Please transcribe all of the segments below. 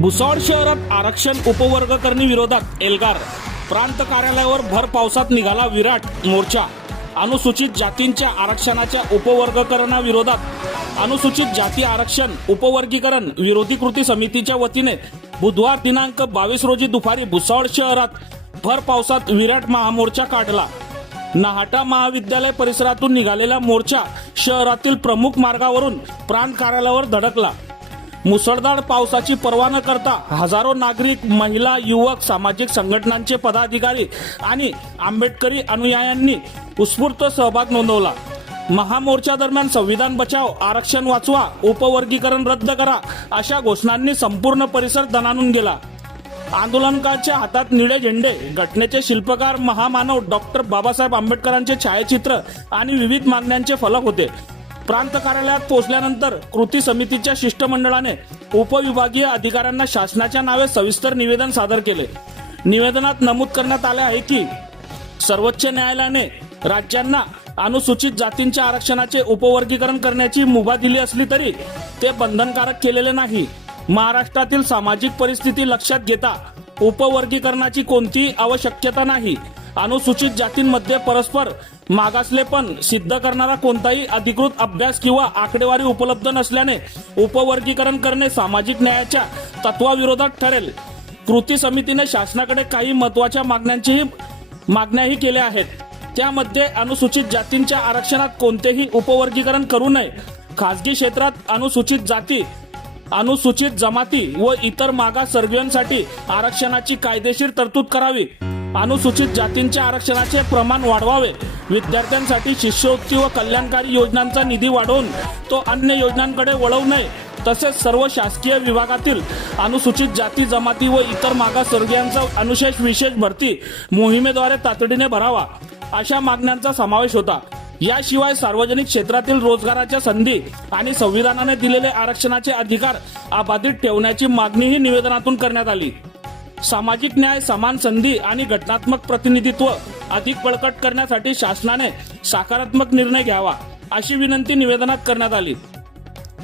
भुसावळ शहरात आरक्षण उपवर्ग करणी विरोधात एल्गार प्रांत कार्यालयावर भर पावसात निघाला विराट मोर्चा। अनुसूचित जातींच्या आरक्षणाच्या उपवर्गीकरणाविरोधात अनुसूचित जाती आरक्षण उपवर्गीकरण विरोधी कृती समितीच्या वतीने बुधवार दिनांक 22 रोजी दुपारी भुसावळ शहरात भर पावसात विराट महामोर्चा काढला। नाहाटा महाविद्यालय परिसरातून निघालेला मोर्चा शहरातील प्रमुख मार्गावरून प्रांत कार्यालयावर धडकला। मुसळधार पावसाची पर्वा न करता हजारो नागरिक, महिला, युवक, सामाजिक संघटनांचे पदाधिकारी आणि आंबेडकरी अनुयायांनी उत्स्फूर्त सहभाग नोंदवला। महामोर्चा दरम्यान संविधान बचाव, आरक्षण वाचवा, उपवर्गीकरण रद्द करा अशा घोषणांनी संपूर्ण परिसर दणाणून गेला। आंदोलनकारांच्या हातात निळे झेंडे, घटनेचे शिल्पकार महामानव डॉक्टर बाबासाहेब आंबेडकरांचे छायाचित्र आणि विविध मागण्यांचे फलक होते। प्रांत कार्यालयात पोहोचल्यानंतर कृती समितीच्या शिष्टमंडळाने उपविभागीय अधिकाऱ्यांना शासनाच्या नावे सविस्तर निवेदन सादर केले। निवेदनात नमूद करण्यात आले आहे की सर्वोच्च न्यायालयाने राज्यांना अनुसूचित जातींच्या आरक्षणाचे उपवर्गीकरण करण्याची मुभा दिली असली तरी ते बंधनकारक केलेले नाही। महाराष्ट्रातील सामाजिक परिस्थिती लक्षात घेता उपवर्गीकरणाची कोणतीही आवश्यकता नाही। अनुसूचित जातींमध्ये परस्पर मागासलेपण सिद्ध करणारा कोणताही अधिकृत अभ्यास किंवा आकडेवारी उपलब्ध नसल्याने उपवर्गीकरण करणे सामाजिक न्यायाच्या तत्वाविरोधात ठरेल। कृती समितीने शासनाकडे काही महत्त्वाच्या मागण्याही केल्या आहेत। त्यामध्ये अनुसूचित जातींच्या आरक्षणात कोणतेही उपवर्गीकरण करू नये, खासगी क्षेत्रात अनुसूचित जाती, अनुसूचित जमाती व इतर मागासवर्गीयांसाठी आरक्षणाची कायदेशीर तरतूद करावी, अनुसूचित जातींच्या आरक्षणाचे प्रमाण वाढवावे, विद्यार्थ्यांसाठी शिष्यवृत्ती व कल्याणकारी योजनांचा निधी वाढवून तो अन्य योजनांकडे वळवू नये, तसेच सर्व शासकीय विभागातील अनुसूचित जाती, जमाती व इतर मागासवर्गीयांचा अनुशेष विशेष भरती मोहिमेद्वारे तातडीने भरावा अशा मागण्यांचा समावेश होता। याशिवाय सार्वजनिक क्षेत्रातील रोजगाराच्या संधी आणि संविधानाने दिलेले आरक्षणाचे अधिकार अबाधित ठेवण्याची मागणीही निवेदनातून करण्यात आली। सामाजिक न्याय, समान संधी आणि घटनात्मक प्रतिनिधित्व अधिक बळकट करण्यासाठी शासनाने सकारात्मक निर्णय घ्यावा अशी विनंती निवेदनात करण्यात आली।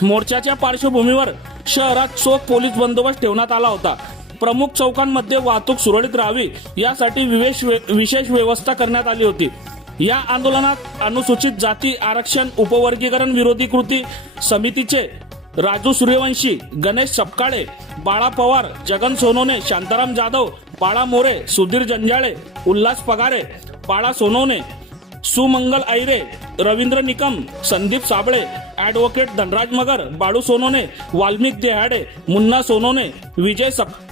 मोर्चाच्या पार्श्वभूमीवर शहरात चोख पोलीस बंदोबस्त ठेवण्यात आला होता। प्रमुख चौकांमध्ये वाहतूक सुरळीत राहावी यासाठी विशेष व्यवस्था करण्यात आली होती। या आंदोलनात अनुसूचित जाती आरक्षण उपवर्गीकरण विरोधी कृती समितीचे राजू सूर्यवंशी, गणेश सपकाळे, बाळा पवार, जगन सोनवणे, शांताराम जाधव, बाळा मोरे, सुधीर जंजाळे, उल्हास पगारे, बाळा सोनवणे, सुमंगल ऐरे, रवींद्र निकम, संदीप साबळे, ॲडव्होकेट धनराज मगर, बाळू सोनवणे, वाल्मिक देहाडे, मुन्ना सोनवणे, विजय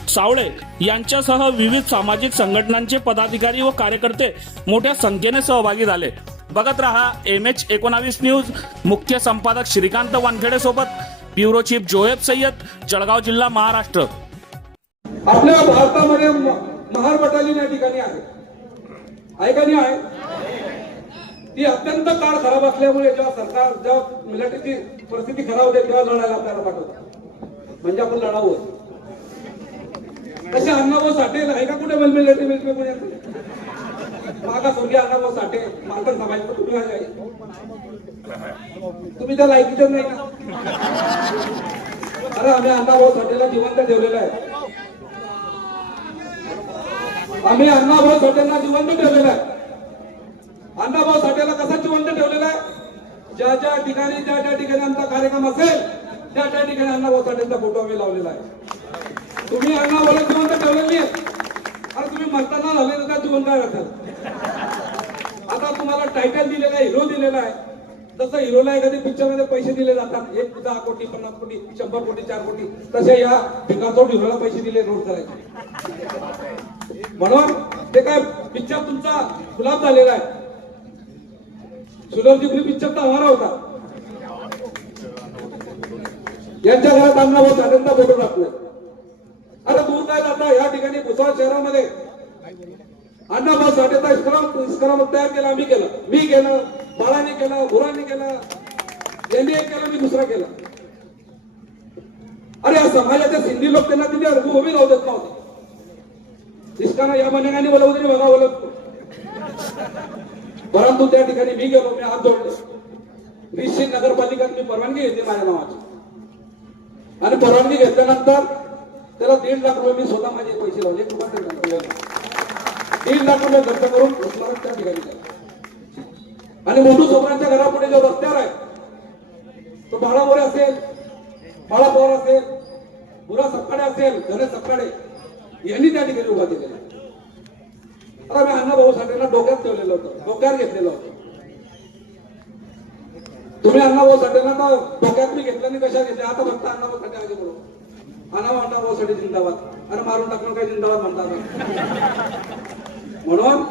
सावळे यांच्यासह विविध सामाजिक संघटनांचे पदाधिकारी व कार्यकर्ते मोठ्या संख्येने सहभागी झाले। बघत रहा MH19 न्यूज। मुख्य संपादक श्रीकांत वानखेडे सोबत ब्युरो चीफ जोहेब सय्यद, जळगाव जिल्हा, महाराष्ट्र। आपल्या भारतामध्ये महार बटालियन या ठिकाणी आहे का नाही आहे? ती अत्यंत काळ खराब असल्यामुळे जेव्हा मिलिटरीची परिस्थिती खराब होते तेव्हा लढायला आपल्याला पाठवतात, म्हणजे आपण लढावं। तसे अण्णाभाऊ साठे आहे का कुठे मिलिटरी मागासवर्गीय अण्णाभाऊ साठे मालकन समाजाचं कुठे आहे? तुम्ही त्या लायकीच नाही ना। अरे आम्ही अण्णाभाऊ साठेला जिवंत ठेवलेलं आहे, आम्ही अण्णाभाऊ साठेंना जिवंत ठेवलेलं आहे। अण्णाभाऊ साठेला कसा जिवंत ठेवलेला आहे? ज्या ठिकाणी आमचा कार्यक्रम असेल त्या ठिकाणी अण्णाभाऊ साठेंचा फोटो आम्ही लावलेला आहे। तुम्ही अण्णाभाऊला जिवंत ठेवलेली आहे, अरे तुम्ही मतदान झाले तर जिवंत राहतात। आता तुम्हाला टायटल दिलेला आहे, हिरो दिलेला आहे। जसं हिरोला एखाद्या पिक्चर मध्ये पैसे दिले जातात, 10 कोटी, 50 कोटी, 100 कोटी, 4 कोटी, तसे या भिकाचोट हिरोला पैसे दिले रोड करायचे। म्हणून ते काय पिक्चर तुमचा गुलाब झालेला आहे। सुलभ जिगरी पिक्चर तर हमारा होता। यांच्या घरात अण्णाभाऊ साठेंचा फोटो टाकलाय। आता दूर काय जाता, या ठिकाणी भुसावळ शहरामध्ये अण्णाभाऊ साठेचा इस्क्रम तयार केला, आम्ही केलं, मी केलं, बाळाने केलं, भुराने केलं, यांनी एक केलं, मी दुसरा केला। अरे या समाजाच्या सिंधी लोक त्यांना तिथे उभी राहू देत नव्हते। इसकाना या महिन्याने बोलवू तरी बघा बोलत, परंतु त्या ठिकाणी मी गेलो, मी हात जोडले। निश्चित नगरपालिकेत मी परवानगी घेतली माझ्या नावाची, आणि परवानगी घेतल्यानंतर त्याला 1.5 लाख रुपये मी स्वतः माझे पैसे लावले. 1.5 लाख रुपये खर्च करून उस्मानाबाद त्या ठिकाणी केला. आणि मोठू सोबरांच्या घरापुढे जो रस्त्यावर आहे तो बाळा मोरे असेल, बाळा पवार असेल, बुरा सपकाडे असेल, धने सपकाडे यांनी त्या ठिकाणी उभा केलेला. आता मी अण्णाभाऊ साठेंना डोक्यात ठेवलेलं होतं, डोक्यावर घेतलेलं होतं. तुम्ही अण्णाभाऊ साठेंना तर डोक्यात मी घेतलं नाही, कशा घेतल्या आता फक्त अण्णाभाऊ साठे आहे बरोबर. अण्णाभाऊ साठे जिंदाबाद, आणि मारून टाकून काय जिंदाबाद म्हणतात. म्हणून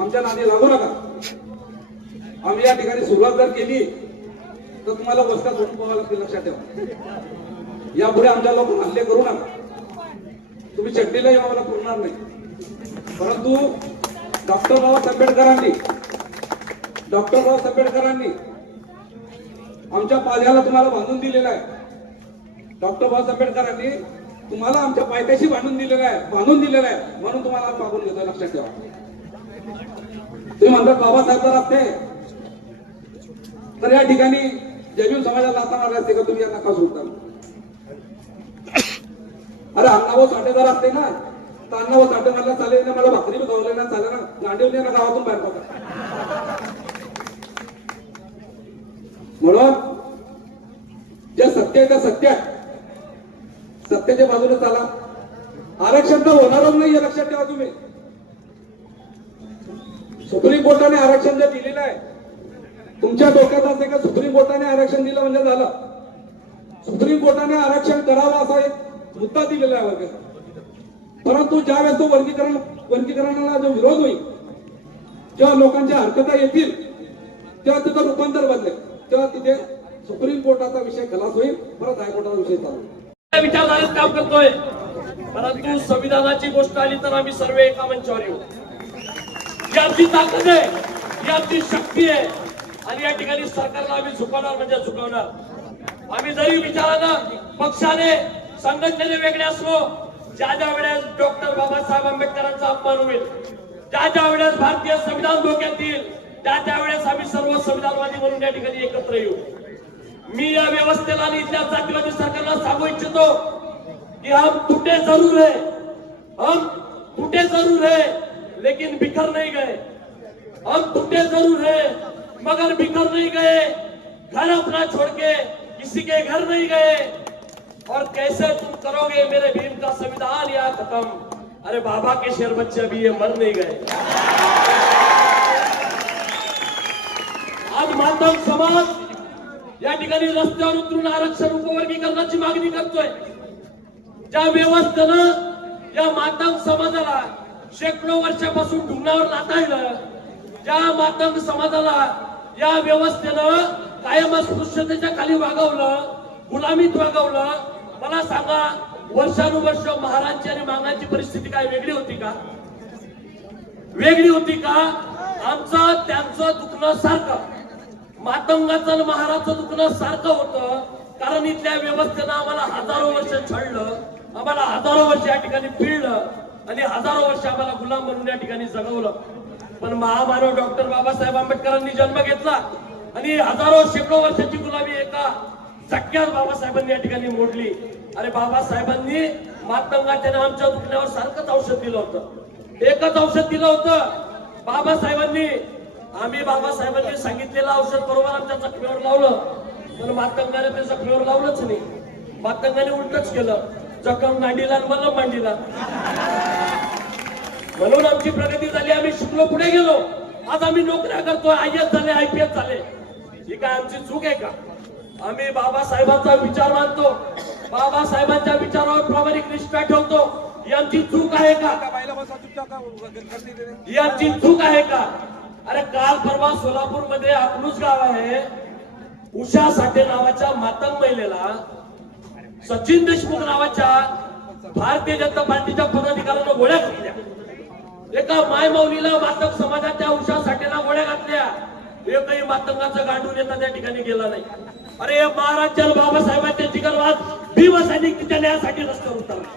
आमच्या नादी लागू नका. आम्ही या ठिकाणी सुरुवात जर केली तर तुम्हाला गोष्टा सोडून पोहावं लागतील, लक्षात ठेवा. यापुढे आमच्या लोक हल्ले करू नका. तुम्ही चड्डीलाही आम्हाला पुरणार नाही. परंतु डॉक्टर बाबासाहेब आंबेडकरांनी आमच्या पायाला तुम्हाला बांधून दिलेला आहे. डॉक्टर बाबासाहेब आंबेडकरांनी तुम्हाला आमच्या पायथ्याशी बांधून दिलेला आहे, म्हणून तुम्हाला आम्ही मागून घेतोय, लक्षात ठेवा. तुम्ही म्हणतात बाबासाहेब जर असते तर या ठिकाणी जयभीम समाजाला लाथा मारला असते का तुम्ही यांना का सोडता? अरे अण्णाभाऊ साठे जर असते ना तर अण्णाभाऊ साठे मला चालेल ना, मला भाकरी बी खावले ना, चालेल ना, गांडीवली ना, गावातून बाहेर पडा. म्हणून जे सत्य आहे त्या सत्य आहे, सत्याच्या बाजूने चाला. आरक्षण तर होणारच नाही, लक्षात ठेवा. तुम्ही सुप्रीम कोर्टाने आरक्षण जे दिलेलं आहे, तुमच्या डोक्यात असे का सुप्रीम कोर्टाने आरक्षण दिलं म्हणजे झालं? सुप्रीम कोर्टाने आरक्षण करावं असा एक मुद्दा दिलेला आहे वर्ग. परंतु ज्यावेळेस तो वर्गीकरणाला जो विरोध होईल, जेव्हा लोकांच्या हरकता येतील, तेव्हा तिथं रूपांतर बदलेल, तेव्हा तिथे सुप्रीम कोर्टाचा विषय खलास होईल, परत हायकोर्टाचा विषय चालू. विचारधारेत काम करतोय, परंतु संविधानाची गोष्ट आली तर आम्ही सर्व एका मंचावर येऊ. ही आमची ताकद आहे, ही आमची शक्ती आहे, आणि या ठिकाणी सरकारला आम्ही झुकवणार म्हणजे झुकवणार. आम्ही जरी विचारानं पक्षाने संघटनेने वेगळे असलो, ज्या वेळेस डॉक्टर बाबासाहेब आंबेडकरांचा अपमान होईल, ज्या वेळेस भारतीय संविधान धोक्यात येईल, त्या वेळेस आम्ही सर्व संविधानवादी म्हणून या ठिकाणी एकत्र येऊ. मी या व्यवस्थेला आणि इथल्या जातीवादी सरकारला सांगू इच्छितो की हम टूटे जरूर है लेकिन बिखर नहीं गए. हम टूटे जरूर है मगर बिखर नहीं गए. घर अपना छोड़ के किसी के घर नहीं गए. और कैसे तुम करोगे मेरे भीम का संविधान यहाँ खत्म. अरे बाबा के शेर बच्चे अभी ये मर नहीं गए. आज मातंग समाज या ठिकाणी रस्त्यावर उतरून आरक्षण उपवर्गीकरणाची मागणी करतोय. ज्या व्यवस्थेनं या मातंग समाजाला शेकडो वर्षापासून ढुंगणावर लाथाळलं, ज्या मातंग समाजाला या व्यवस्थेनं कायम अस्पृश्यतेच्या खाली वागवलं, गुलामीत वागवलं, मला सांगा वर्षानुवर्ष महारांची आणि मागांची परिस्थिती काय वेगळी होती का? वेगळी होती का? आमचं त्यांचं दुखणं सारखं, मातंगाचं आणि महाराचं दुखणं सारखं होतं. कारण इथल्या व्यवस्थेनं आम्हाला हजारो वर्ष छळलं, आम्हाला हजारो वर्ष या ठिकाणी पिळलं, आणि हजारो वर्ष आम्हाला गुलाम म्हणून या ठिकाणी जगवलं. पण महामानव डॉक्टर बाबासाहेब आंबेडकरांनी जन्म घेतला आणि हजारो शेकडो वर्षाची गुलामी एका झटक्यात बाबासाहेबांनी या ठिकाणी मोडली. अरे बाबासाहेबांनी मातंगाच्या आमच्या दुखण्यावर सारखंच औषध दिलं होतं, एकच औषध दिलं होतं बाबासाहेबांनी. आम्ही बाबासाहेबांनी सांगितलेलं औषध बरोबर आमच्या जखमेवर लावलं, पण मातंगाने ते जखमेवर लावलंच नाही. मातंगाने उलटच केलं, जखम मांडीला आणि मलम मांडीला. म्हणून आमची प्रगती झाली, आम्ही शिकलो, पुढे गेलो. आज आम्ही नोकऱ्या करतोय, IAS झाले, IPS झाले. ही काय आमची चूक आहे का? आम्ही बाबासाहेबांचा विचार मानतो, बाबासाहेबांच्या विचारावर प्रामाणिक निष्ठा ठेवतो. ही आमची चूक आहे का? ही आमची चूक आहे का? अरे काल परवा सोलापूरमध्ये अकलूज गाव आहे, उषा साठे नावाच्या मातंग महिलेला सचिन देशमुख नावाच्या भारतीय जनता पार्टीच्या पदाधिकाऱ्यांना गोळ्या घातल्या. एका मायमौलीला मातंग समाजाच्या उषा साठेला गोळ्या घातल्या. एकही मातंगाचं गांडून येता त्या ठिकाणी गेला नाही. अरे महाराज बाबासाहेबांचे जिगरवाद भीमसैनिक तिच्या न्यायासाठी रस्त्यावर उतरला.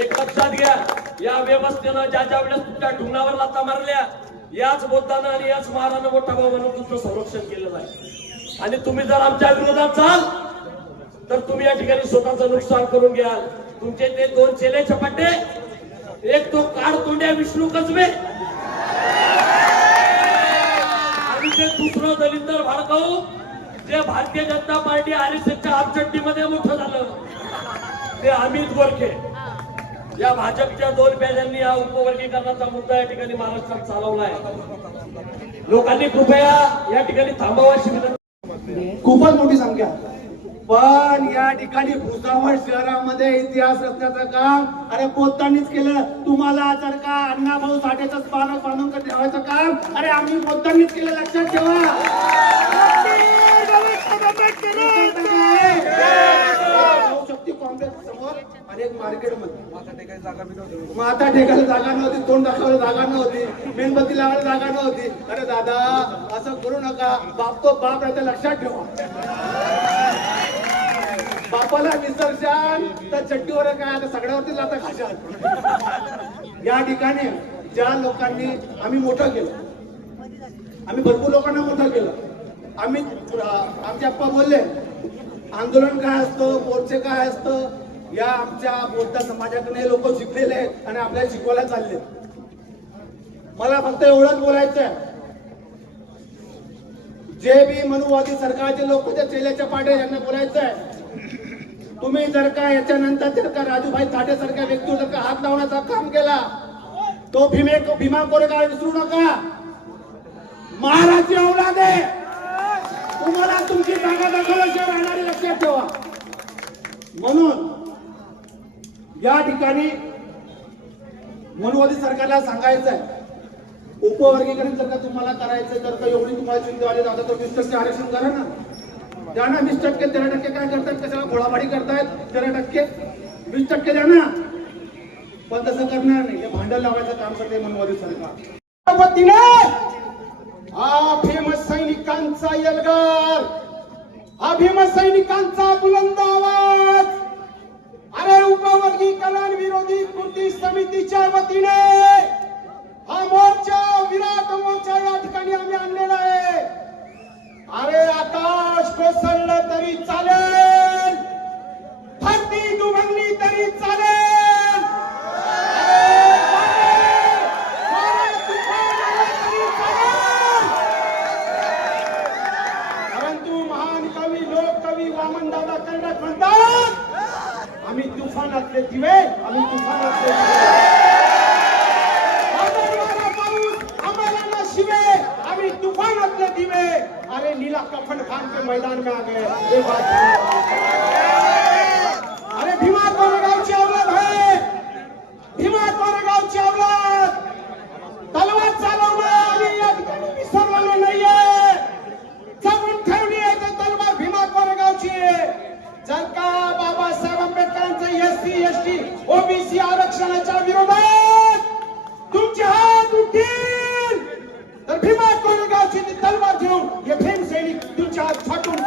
एक लक्षात घ्या, या व्यवस्थेनं ज्या वेळेस तुमच्या ढुंगणावर लाथा मारल्या, याच बोलताना आणि याच महारानं मोठा भाऊ म्हणून तुमचं संरक्षण केलेलं आहे. आणि तुम्ही जर आमच्या विरोधात जाल तर तुम्ही या ठिकाणी स्वतःचं नुकसान करून घ्याल. तुमचे ते दोन चेले चपाटे, एक तो काळ तोंड्या विष्णू कसबे आणि ते दुसरं दलिंदर भार्गव जे भारतीय जनता पार्टी RSSच्या आपचट्टीमध्ये मोठं झालं ते अमित गोरखे. या भाजपच्या दोन पेजांनी हा उपवर्गीकरणाचा मुद्दा या ठिकाणी महाराष्ट्रात चालवलाय. लोकांनी कृपया या ठिकाणी थांबावाची विनंती. खूपच मोठी संख्या, पण या ठिकाणी भुसावळ शहरामध्ये इतिहास रचण्याचं काम अरे पोतांनीच केलं. तुम्हाला जर का अण्णाभाऊ साठेचं स्मारक बांधून ठेवायचं काम अरे आम्ही पोतांनीच केलं, लक्षात ठेवा. शक्ती कॉम्प्लेक्स समोर अनेक मार्केटमध्ये माथा टेकायला जागा नव्हती, तोंड दाखवायला जागा नव्हती, मेणबत्ती लावायला जागा नव्हती. अरे दादा असं करू नका, बाप तो बाप आहे लक्षात ठेवा. बापाला विसर्जन तर चट्टीवर काय आता सगळ्यावरती जाता खाशात. या ठिकाणी ज्या लोकांनी आम्ही मोठं केलं, आम्ही भरपूर लोकांना मोठं केलं. आम्ही आमचे अप्पा बोलले आंदोलन काय असतं, मोर्चे काय असतं, या आमच्या बोलता समाजाकडे लोक शिकलेले आहेत आणि आपल्याला शिकवायला चालले. मला फक्त एवढंच बोलायचं आहे, जे बी मनुवादी सरकारचे लोक त्या चेल्याच्या पाठे यांना बोलायचं आहे, तुम्ही जर का याच्यानंतर जर का राजूभाई साठे सारख्या व्यक्ती जर का हात लावण्याचा काम केला तो भीमा कोरेगाव विसरू नका. महाराजची औलाद आहे, तुम्हाला तुमची जागा दाखवल्याशिवाय राहणारी लक्षात ठेवा. म्हणून या ठिकाणी मनुवादी सरकारला सांगायचं आहे, उपवर्गीकरण जर का तुम्हाला करायचं जर का एवढी तुम्हाला चिंता आली दादा तर 20% आरक्षण करा ना. द्या ना 20%, 13% काय करतात, कशाला घोडाबाडी करतायत. 13%, 20% द्या ना. पण तसं करणार नाही, हे भांडण लावायचं काम करते मनुवादी सरकार. हा फेमस सैनिकांचा एल्गार, हा फेमस सैनिकांचा बुलंद आवाज अरे उपवर्गीकरण विरोधी कृती समितीच्या वतीने हा मोर्चा, विराट मोर्चा या ठिकाणी आम्ही आणलेला आहे. अरे आकाश कोसळलं तरी चालेल, धरती दुभंगली तरी चालेल, वामनदादा कर्नाटक म्हणतात आम्ही तुफानातले दिवे, आम्ही तुफानातले पाऊस आम्हाला ना शिवे, आम्ही तुफानातले दिवे. अरे नीला कफन खान के मैदान में आ गए. अरे भीमा कोरेगावची औलाद आहे, भीमा कोरेगावची औलाद. तलवार चालवणं आम्ही या ठिकाणी विसरलेलो नाहीये, जगून ठेवली आहे ते तलवार भीमा कोरेगावची. जर का बाबासाहेब आंबेडकरांचे SC ST OBC आरक्षणाच्या विरोधात तुमचे हात उठतील तर भीमा कोरेगावची ती तलवार घेऊन हे भीम सैनिक तुमच्या हात फाटून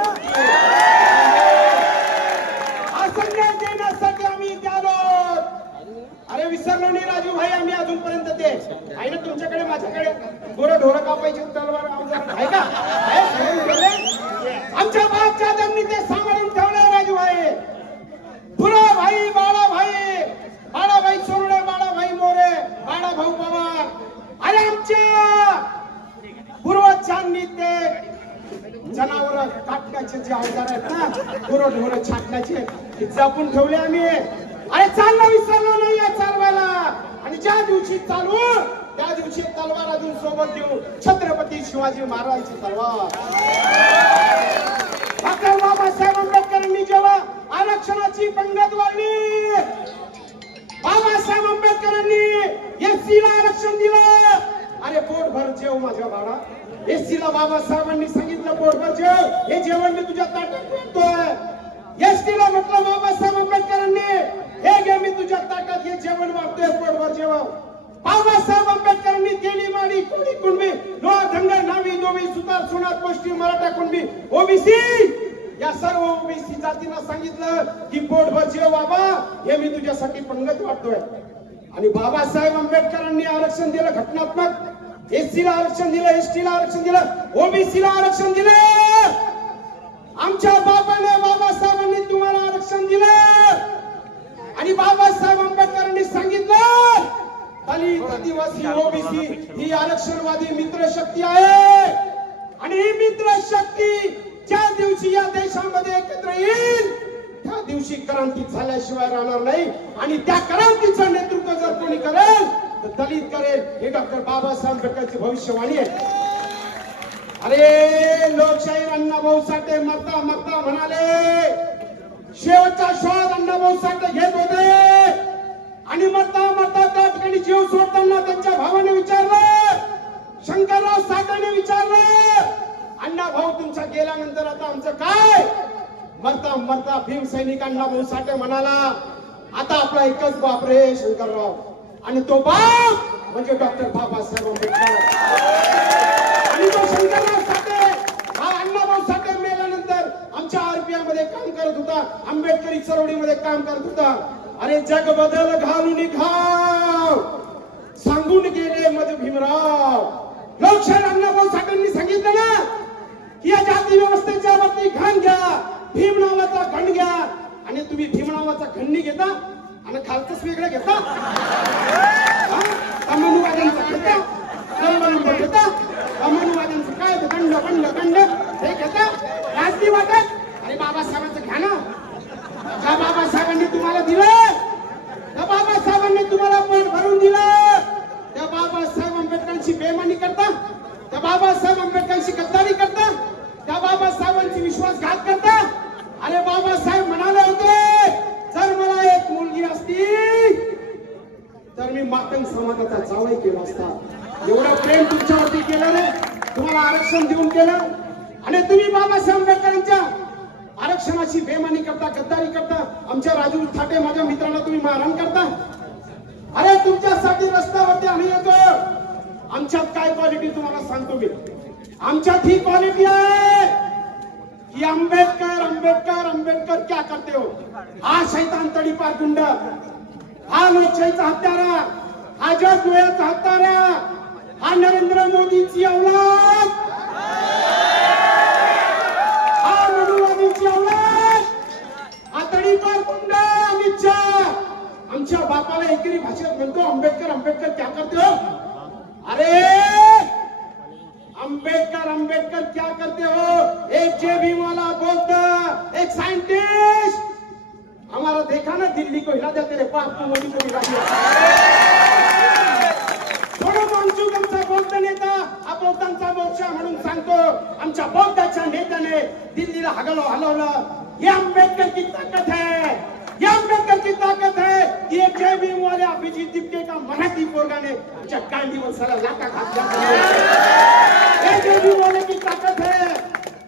हा संदेश देण्यासाठी आम्ही इथे आलो. अरे विसरलो नाही राजूभाई, आम्ही अजूनपर्यंत ते आहे ना तुमच्याकडे, माझ्याकडे गोरं ढोरं कापायची तलवार आहे का? आमच्या बापच्या त्यांनी ते सांभाळून ठेवलं राजूभाई. भाई बाळाभाई सोरुडे, बाळाभाई मोरे, बाळाभाऊ पवार. अरे आमच्या पूर्वजांनी ते जनावर काटण्याचे जे अवजार आहेत ना, गुरं ढोरं छाटण्याचे, ते जपून ठेवले आम्ही. अरे चाललं विसरलो नाही या चालवायला. आणि ज्या दिवशी चालू त्या दिवशी तलवार अजून सोबत घेऊ, छत्रपती शिवाजी महाराजांची तलवार. डॉक्टर बाबासाहेब आंबेडकरांनी जेव्हा आरक्षणाची पंगत वाढली, बाबासाहेब आंबेडकरांनी SC ला आरक्षण दिलं. अरे पोटभर जेव माझ्या बाळा. SC ला बाबासाहेबांनी सांगितलं पोटभर जेव, हे जेवण मी तुझ्या ताटात ठेवतोय. ST ला म्हटलं बाबासाहेब आंबेडकरांनी हे घे मी तुझ्या ताटात हे जेवण वाढतोय, पोटभर जेव. बाबासाहेब आंबेडकरांनी केली माडी कोणी कुणबी लोहा धंगर नावी दोवी सुतार सुनार गोष्टी मराठा कुणबी OBC या सर्व OBC जातींना सांगितलं की पोटभर जेव बाबा, हे मी तुझ्यासाठी पंगत वाटतोय. आणि बाबासाहेब आंबेडकरांनी आरक्षण दिलं घटनात्मक. SC ला आरक्षण दिलं, ST ला आरक्षण दिलं, OBC ला आरक्षण दिलं. आमच्या बाबाने बाबासाहेबांनी तुम्हाला आदिवासी ओबीसी ही आरक्षणवादी मित्र शक्ती आहे आणि ही मित्र शक्ती ज्या दिवशी या देशामध्ये एकत्र येईल त्या दिवशी क्रांती झाल्याशिवाय राहणार नाही आणि त्या क्रांतीचं नेतृत्व जर कोणी करेल तर दलित करेल हे डॉक्टर बाबासाहेब आंबेडकरची भविष्यवाणी आहे. अरे लोकशाहीर अण्णाभाऊ साठे मरता मरता म्हणाले, शेवटचा श्वास अण्णाभाऊ साठे घेत होते आणि मरता मरता त्या ठिकाणी जीव सोडताना त्यांच्या भावाने विचारलं, शंकरराव साठेने विचारलं, अण्णाभाऊ तुमच्या गेल्यानंतर आता आमचं काय? मरता मरता भीम सैनिक अण्णाभाऊ साठे म्हणाला, आता आपला एकच बाप रे शंकरराव, आणि तो बाप म्हणजे डॉक्टर बाबासाहेब आंबेडकर. आणि तो शंकरराव साठे हा अण्णाभाऊ साठे मेल्यानंतर आमच्या आरपीआय मध्ये काम करत होता, आंबेडकरी चळवळीमध्ये काम करत होता. अरे जग बदल घालून घाव सांगून गेले मध भीमराव. लोकशाहीर अण्णाभाऊ साठेंनी सांगितलं ना की या जाती व्यवस्थेच्या वरती घाण घ्या, भीम नावाचा घण घ्या, आणि तुम्ही भीम नावाचा खंडी घेता आणि खालचंच वेगळं घेता. अमनुवाद्यांचा घेता, धर्मानंद घेता, अमनुवाद्यांचं काय खंड खंड खंड हे घेता, राजनी वाटत. अरे बाबासाहेबांचं घ्या ना, ज्या बाबासाहेबांनी तुम्हाला दिलं, त्या बाबासाहेबांनी तुम्हाला पोट भरून दिलं, त्या बाबासाहेब आंबेडकरांची बेमानी करता, त्या बाबासाहेब आंबेडकरांची गद्दारी करता, त्या बाबासाहेबांची विश्वासघात करता. अरे बाबासाहेब म्हणाले होते, जर मला एक मुलगी असती तर मी मातंग समाजाचा जावई केला असता. एवढं प्रेम तुमच्यावरती केलं रे, तुम्हाला आरक्षण देऊन केलं, आणि तुम्ही बाबासाहेब आंबेडकरांच्या आरक्षणाची बेमानी करता, गद्दारी करता. आमच्या राजू थाटे माझ्या मित्रांना तुम्ही मारहाण करता. अरे तुमच्यासाठी रस्त्यावरती आम्ही येतो. आमच्यात काय क्वालिटी तुम्हाला सांगतो मी. आमच्यात ही क्वालिटी आहे की आंबेडकर आंबेडकर आंबेडकर क्या करते हो. हा शैतान तडीपार गुंड, हा लोकशाहीचा हत्यारा, हा जगडोळ्याचा हत्यारा, हा नरेंद्र मोदींची औलाद, हा मनुवादींची औलाद, हा तडीपार गुंड अमित शहा आमच्या बापाला एकेरी भाषेत म्हणतो आंबेडकर आंबेडकर क्या करते हो. अरे अंबेडकर अंबेडकर क्या करते हो. एक जेबी वाला बोलता, एक साइंटिस्ट, हमारा देखा ना दिल्ली को हिला देते रे, पाप को मोदी को हिला दिया. थोडं माणूस आमचा बौद्ध नेता हा बौद्धांचा मोर्चा म्हणून सांगतो, आमच्या बौद्धाच्या नेत्याने दिल्लीला हलवलं. ये अम्बेडकर की ताकत है, ये अम्बेडकर की ताकत है की एक जय भीम वाले अभिजीत दिपके का मराठी पोरगाने आमच्या गांडीवर साला लाटा घातल्या. जय भीम वाले की ताकत है.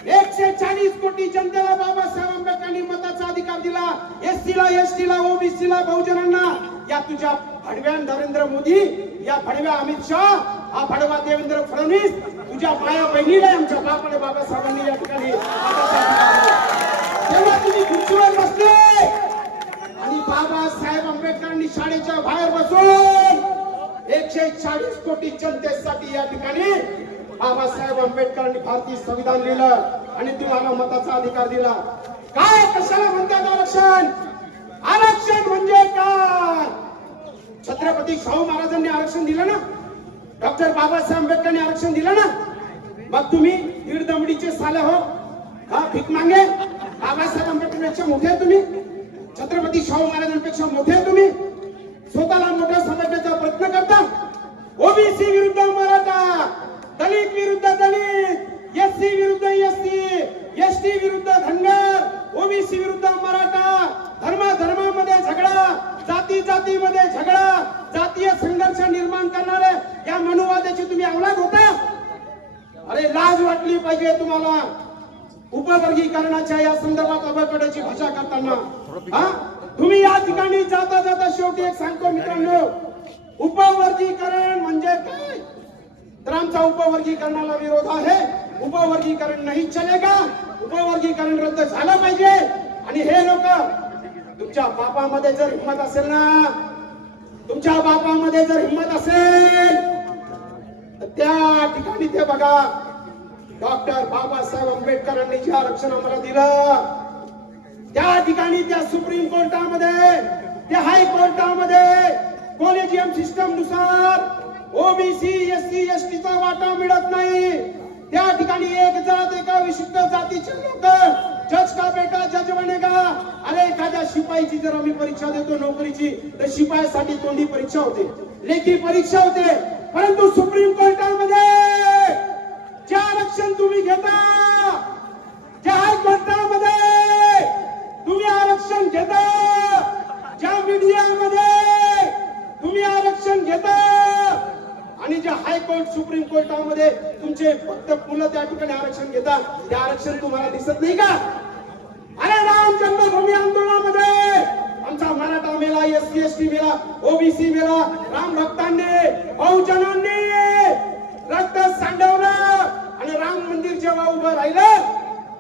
140 कोटी जनतेला बाबासाहेब आंबेडकरांनी मताचा अधिकार दिला. एससीला, एसटीला, ओबीसीला, बहुजनांना. या तुझ्या भडव्या नरेंद्र मोदी, या भडव्या अमित शहा, हा भडवा देवेंद्र फडणवीस, तुझ्या माया बहिणीला आमच्या बापाने बाबासाहेबांनी या ठिकाणी तेव्हा तुम्ही खुर्चीवर बसले आणि बाबासाहेब आंबेडकरांनी शाळेच्या बाहेर बसून 140 कोटी जनतेसाठी या ठिकाणी बाबासाहेब आंबेडकरांनी भारतीय संविधान लिहिलं आणि तुम्हाला मताचा अधिकार दिला. काय कशाला म्हणतात आरक्षण. आरक्षण म्हणजे काय. छत्रपती शाहू महाराजांनी आरक्षण दिलं ना, डॉक्टर बाबासाहेब आंबेडकरांनी आरक्षण दिलं ना. मग तुम्ही दीड दमडीचे साले हो, हा भीक मागे. बाबासाहेब आंबेडकरांपेक्षा मोठे तुम्ही, छत्रपती शाहू महाराजांपेक्षा मोठे तुम्ही. स्वतःला मोठं समजण्याचा प्रयत्न करता. ओबीसी विरुद्ध मराठा, दलित विरुद्ध दलित, एससी विरुद्ध एससी, एसटी विरुद्ध धनगर, ओबीसी विरुद्ध मराठा, धर्मामध्ये झगडा, जाती जातीमध्ये झगडा, जातीय संघर्ष निर्माण करणारे या मनुवादाची तुम्ही औलाद होता. अरे लाज वाटली पाहिजे तुम्हाला. उपवर्गीकरणाच्या या संदर्भात अवकड्याची भाषा करताना तुम्ही या ठिकाणी जाता जाता शेवटी एक सांगतो मित्रांनो, उपवर्गीकरण म्हणजे काय. तर आमचा उपवर्गीकरणाला विरोध आहे. उपवर्गीकरण नाही चलेगा. उपवर्गीकरण रद्द झालं पाहिजे. आणि हे लोक, तुमच्या बापामध्ये जर हिंमत असेल ना, तुमच्या बापामध्ये जर हिंमत असेल तर त्या ठिकाणी ते बघा, डॉक्टर बाबासाहेब आंबेडकरांनी जे आरक्षण आम्हाला दिलं, त्या ठिकाणी त्या सुप्रीम कोर्टामध्ये, त्या हाय कोर्टामध्ये कॉलेजियम सिस्टम नुसार ओबीसी एससी एसटीचा वाटा मिळत नाही, त्या ठिकाणी एक जात एका विशिष्ट जातीचे लोक जज का बेटा जज बनेगा. अरे एखाद्या शिपाईची जर आम्ही परीक्षा देतो नोकरीची, तर शिपायासाठी तोंडी परीक्षा होते, लेखी परीक्षा होते. परंतु सुप्रीम कोर्टामध्ये जे आरक्षण तुम्ही घेता, ज्या हायकोर्टामध्ये तुम्ही आरक्षण घेता, ज्या मीडियामध्ये तुम्ही आरक्षण घेता, आणि जे हायकोर्ट सुप्रीम कोर्टामध्ये तुमचे फक्त मुलं त्या ठिकाणी आरक्षण घेतात, ते आरक्षण तुम्हाला दिसत नाही का? अरे राम जन्मभूमी आंदोलनामध्ये आमचा मराठा मेला, एससी एसटी मेला, ओबीसी मेला, राम भक्तांनी बहुजनांनी रक्त सांडवलं. आणि राम मंदिर जेव्हा उभं राहिलं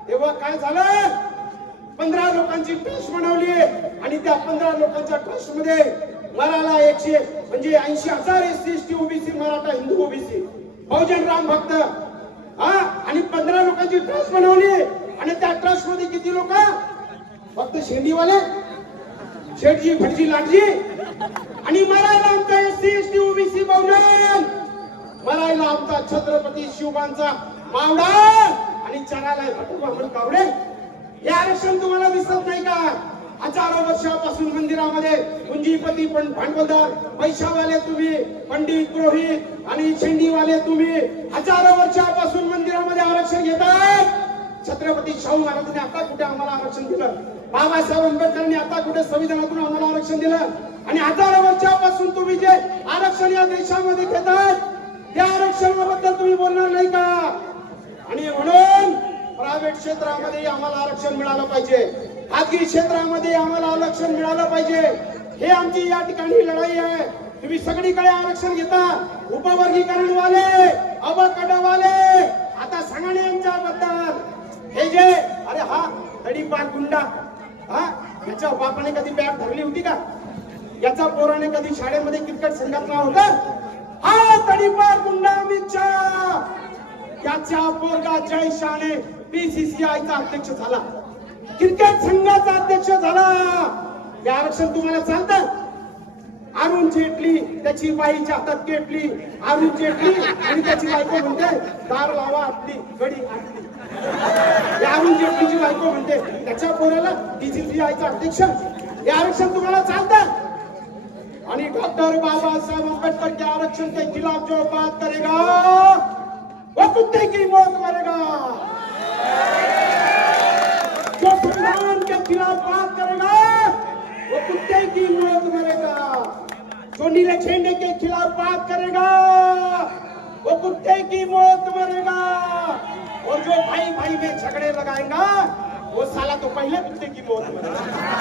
तेव्हा काय झालं? 15 लोकांची ट्रस्ट बनवली आणि त्या 15 लोकांच्या ट्रस्ट मध्ये मराला 100 म्हणजे 80,000 SC ST OBC Maratha Hindu OBC Bahujan Ram भक्त आणि 15 लोकांची ट्रस्ट बनवली. आणि त्या ट्रस्ट मध्ये किती लोक? फक्त शेंडीवाले, शेठजी भटजी लाटजी. आणि मरायला आमचा एससी एसटी ओबीसी बहुजन, मरायला आमचा छत्रपती शिवबांचा मावळा आणि चराला भटू कावडे. हे आरक्षण तुम्हाला दिसत नाही का? हजारो वर्षापासून मंदिरामध्ये पुंजीपती पण भांडवलदार, पैशावाले तुम्ही, पंडित पुरोहित आणि शेंडीवाले तुम्ही हजारो वर्षापासून मंदिरामध्ये आरक्षण घेतात. छत्रपती शाहू महाराजांनी आता कुठे आम्हाला आरक्षण दिलं? बाबासाहेब आंबेडकरांनी आता कुठे संविधानातून आम्हाला आरक्षण दिलं? आणि हजारो वर्षापासून तुम्ही जे आरक्षण या देशामध्ये घेतात, त्या आरक्षणाबद्दल तुम्ही बोलणार नाही का? आणि म्हणून प्रायव्हेट क्षेत्रामध्ये आम्हाला आरक्षण मिळालं पाहिजे, खाजगी क्षेत्रामध्ये आम्हाला आरक्षण मिळालं पाहिजे. हे आमची या ठिकाणी लढाई आहे. तुम्ही सगळीकडे आरक्षण घेता, उपवर्गीकरण वाले, अवकडवाले. आता सांगा ना यांच्याबद्दल. हे जे अरे हा तडीपार गुंडा, याच्या बापाने कधी बॅट धरली होती का? याचा पोराने कधी शाळेमध्ये क्रिकेट संघात नाव होतं? हा तडीपार गुंडा अमित शहा, याच्या पोरगा जय शहाने बीसीसीआयचा अध्यक्ष झाला, क्रिकेट संघाचा अध्यक्ष झाला. हे आरक्षण तुम्हाला चालतं? अरुण जेटली त्याची बाईच्या हातात केटली, अरुण जेटली आणि त्याची बायको म्हणते दार लावा आपली गडी आटली. अरुण जेटलीची बायको म्हणते त्याच्या पोराला बीसीसीआयचा अध्यक्ष. हे आरक्षण तुम्हाला चालतं? आणि डॉक्टर बाबासाहेब आंबेडकर के आरक्षण के खिलाफ जो बात करेगा वो कुत्ते की मौत मरेगा. जो संविधान के खिलाफ बात करेगा वो कुत्ते की मौत मरेगा. जो नीले झंडे के खिलाफ बात करेगा वो कुत्ते की मौत मरेगा. और जो भाई भाई में झगड़े लगाएगा वो साला तो पहले कुत्ते की मौत मरेगा.